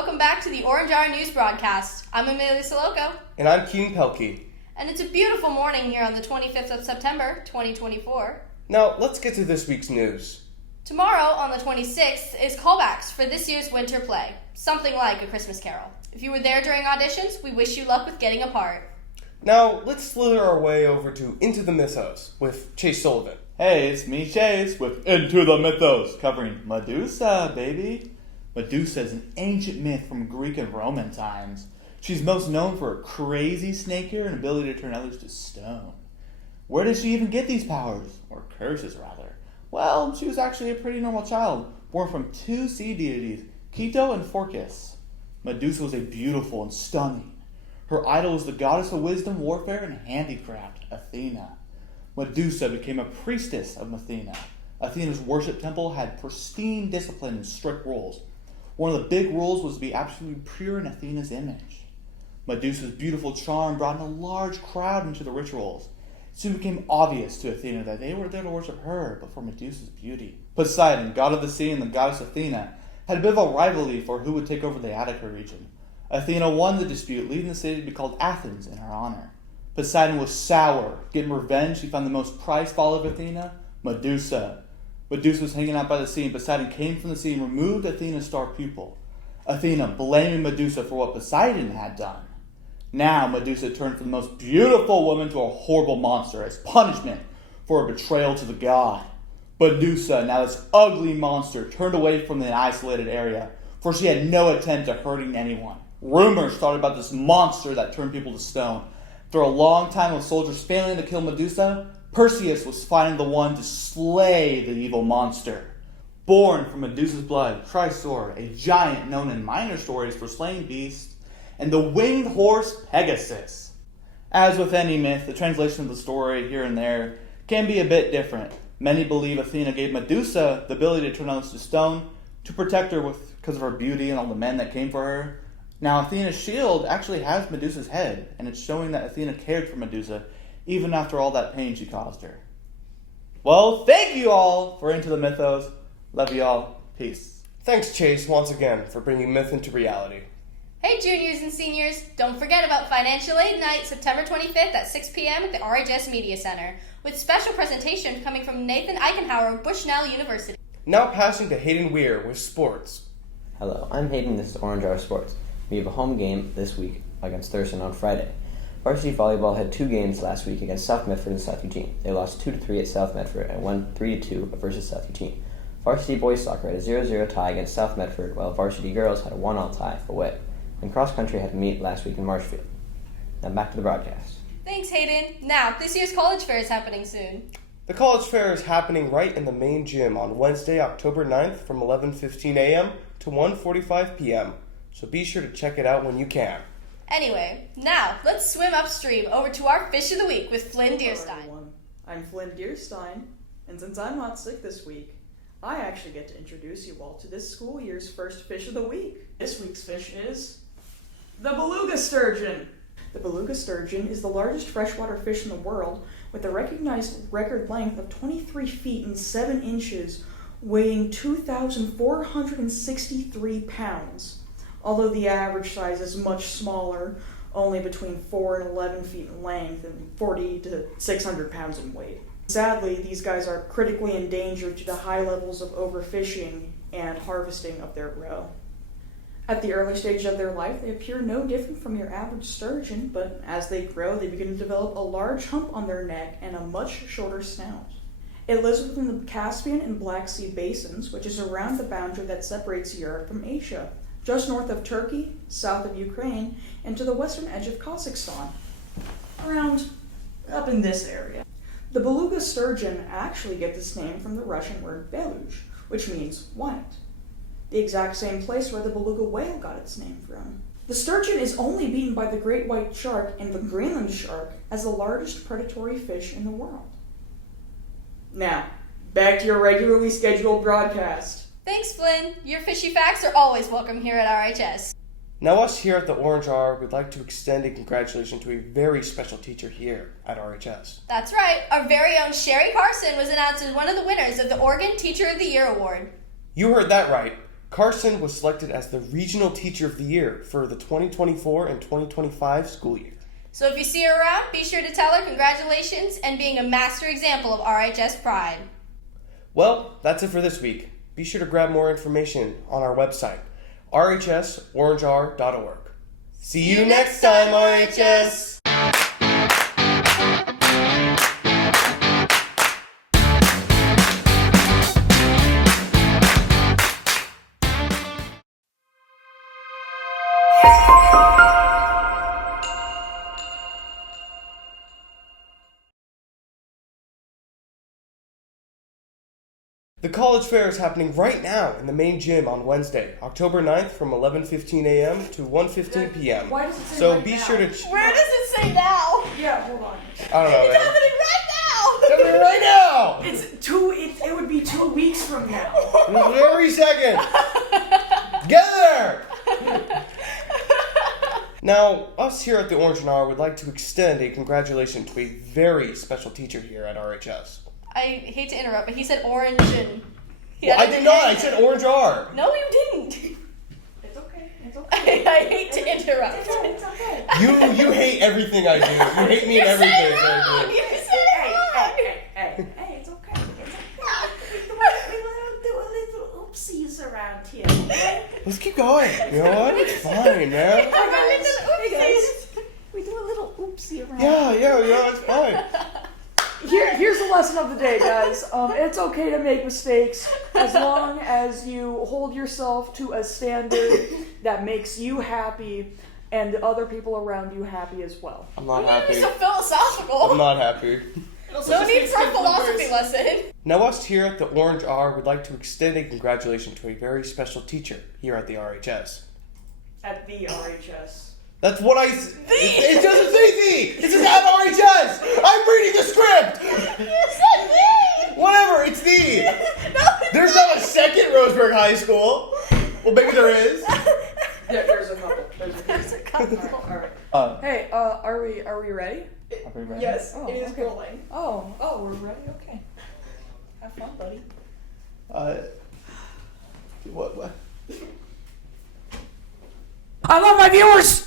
welcome back to the Orange Hour News broadcast. I'm Amelia Soloco. And I'm Keen Pelkey. And it's a beautiful morning here on the 25th of September, 2024. Now, let's get to this week's news. Tomorrow, on the 26th, is callbacks for this year's winter play, something like A Christmas Carol. If you were there during auditions, we wish you luck with getting a part. Now, let's slither our way over to Into the Mythos with Chase Sullivan. Hey, it's me, Chase, with Into the Mythos, covering Medusa, baby. Medusa is an ancient myth from Greek and Roman times. She's most known for her crazy snake hair and ability to turn others to stone. Where did she even get these powers? Or curses, rather? Well, she was actually a pretty normal child, born from two sea deities, Keto and Phorcys. Medusa was a beautiful and stunning. Her idol was the goddess of wisdom, warfare, and handicraft, Athena. Medusa became a priestess of Athena. Athena's worship temple had pristine discipline and strict rules. One of the big rules was to be absolutely pure in Athena's image. Medusa's beautiful charm brought in a large crowd into the rituals. It soon became obvious to Athena that they were there to worship her, but for Medusa's beauty. Poseidon, god of the sea, and the goddess Athena had a bit of a rivalry for who would take over the Attica region. Athena won the dispute, leading the city to be called Athens in her honor. Poseidon was sour. Getting revenge, he found the most prized foal of Athena, Medusa. Medusa was hanging out by the sea, and Poseidon came from the sea and removed Athena's star pupil. Athena blaming Medusa for what Poseidon had done. Now Medusa turned from the most beautiful woman to a horrible monster as punishment for her betrayal to the god. Medusa, now this ugly monster, turned away from the isolated area, for she had no attempt at hurting anyone. Rumors started about this monster that turned people to stone. After a long time of soldiers failing to kill Medusa, Perseus was finally the one to slay the evil monster. Born from Medusa's blood, Trisor, a giant known in minor stories for slaying beasts, and the winged horse Pegasus. As with any myth, the translation of the story here and there can be a bit different. Many believe Athena gave Medusa the ability to turn others to stone to protect her because of her beauty and all the men that came for her. Now, Athena's shield actually has Medusa's head, and it's showing that Athena cared for Medusa even after all that pain she caused her. Well, thank you all for Into the Mythos. Love you all. Peace. Thanks, Chase, once again, for bringing myth into reality. Hey, juniors and seniors, don't forget about Financial Aid Night, September 25th at 6 p.m. at the RHS Media Center, with special presentation coming from Nathan Eichenhauer of Bushnell University. Now passing to Hayden Weir with sports. Hello, I'm Hayden. This is Orange Hour Sports. We have a home game this week against Thurston on Friday. Varsity volleyball had two games last week against South Medford and South Eugene. They lost 2-3 at South Medford and won 3-2 versus South Eugene. Varsity boys soccer had a 0-0 tie against South Medford, while varsity girls had a 1-1 tie for Witt. And cross country had to meet last week in Marshfield. Now back to the broadcast. Thanks, Hayden. Now, this year's college fair is happening soon. The college fair is happening right in the main gym on Wednesday, October 9th from 11:15 a.m. to 1:45 p.m. So be sure to check it out when you can. Anyway, now, let's swim upstream over to our Fish of the Week with Flynn Deerstein. Hello, everyone. I'm Flynn Deerstein, and since I'm not sick this week, I actually get to introduce you all to this school year's first Fish of the Week. This week's fish is the beluga sturgeon. The beluga sturgeon is the largest freshwater fish in the world, with a recognized record length of 23 feet and 7 inches, weighing 2,463 pounds. Although the average size is much smaller, only between 4 and 11 feet in length and 40 to 600 pounds in weight. Sadly, these guys are critically endangered due to high levels of overfishing and harvesting of their roe. At the early stage of their life, they appear no different from your average sturgeon, but as they grow, they begin to develop a large hump on their neck and a much shorter snout. It lives within the Caspian and Black Sea basins, which is around the boundary that separates Europe from Asia, just north of Turkey, south of Ukraine, and to the western edge of Kazakhstan, around up in this area. The beluga sturgeon actually gets its name from the Russian word beluj, which means white, the exact same place where the beluga whale got its name from. The sturgeon is only beaten by the great white shark and the Greenland shark as the largest predatory fish in the world. Now, back to your regularly scheduled broadcast. Thanks, Flynn. Your fishy facts are always welcome here at RHS. Now us here at the Orange Hour would like to extend a congratulations to a very special teacher here at RHS. That's right. Our very own Sherry Carson was announced as one of the winners of the Oregon Teacher of the Year Award. You heard that right. Carson was selected as the Regional Teacher of the Year for the 2024 and 2025 school year. So if you see her around, be sure to tell her congratulations and being a master example of RHS pride. Well, that's it for this week. Be sure to grab more information on our website, rhsorangehour.org. See you next time, RHS! The college fair is happening right now in the main gym on Wednesday, October 9th from 11:15 a.m. to 1:15 p.m. Why does it say So right be now? sure to... Where does it say now? Yeah, hold on. I don't know. It's man. happening right now! Tell me right now! It would be 2 weeks from now. Every second! Get there! Now, us here at the Orange and R would like to extend a congratulations to a very special teacher here at RHS. I hate to interrupt, but he said orange and... Well, I did not. I said Orange R. No, you didn't. It's okay. It's okay. I hate to interrupt. It's okay. You hate everything I do. You hate me in everything I do. You said it wrong. Hey, it's okay. It's okay. We do a little oopsies around here, okay? Let's keep going. You know what? It's fine, man. Hey guys, we do a little oopsie around. Yeah, it's fine. Here's the lesson of the day, guys. It's okay to make mistakes as long as you hold yourself to a standard that makes you happy and the other people around you happy as well. I'm not You're happy. so philosophical. I'm not happy. No need for a philosophy lesson. Now, us here at the Orange R would like to extend a congratulations to a very special teacher here at the RHS. At the RHS. That's what I... It doesn't say the! It says at RHS! I'm reading the script! You said me! Whatever, it's the! There's not a second Roseburg High School! Well, maybe there is. There's a couple. There's a couple. Alright. Hey, are we ready? Are we ready? Yes, Oh, it is okay. rolling. Oh, we're ready? Okay. Have fun, buddy. What? I love my viewers!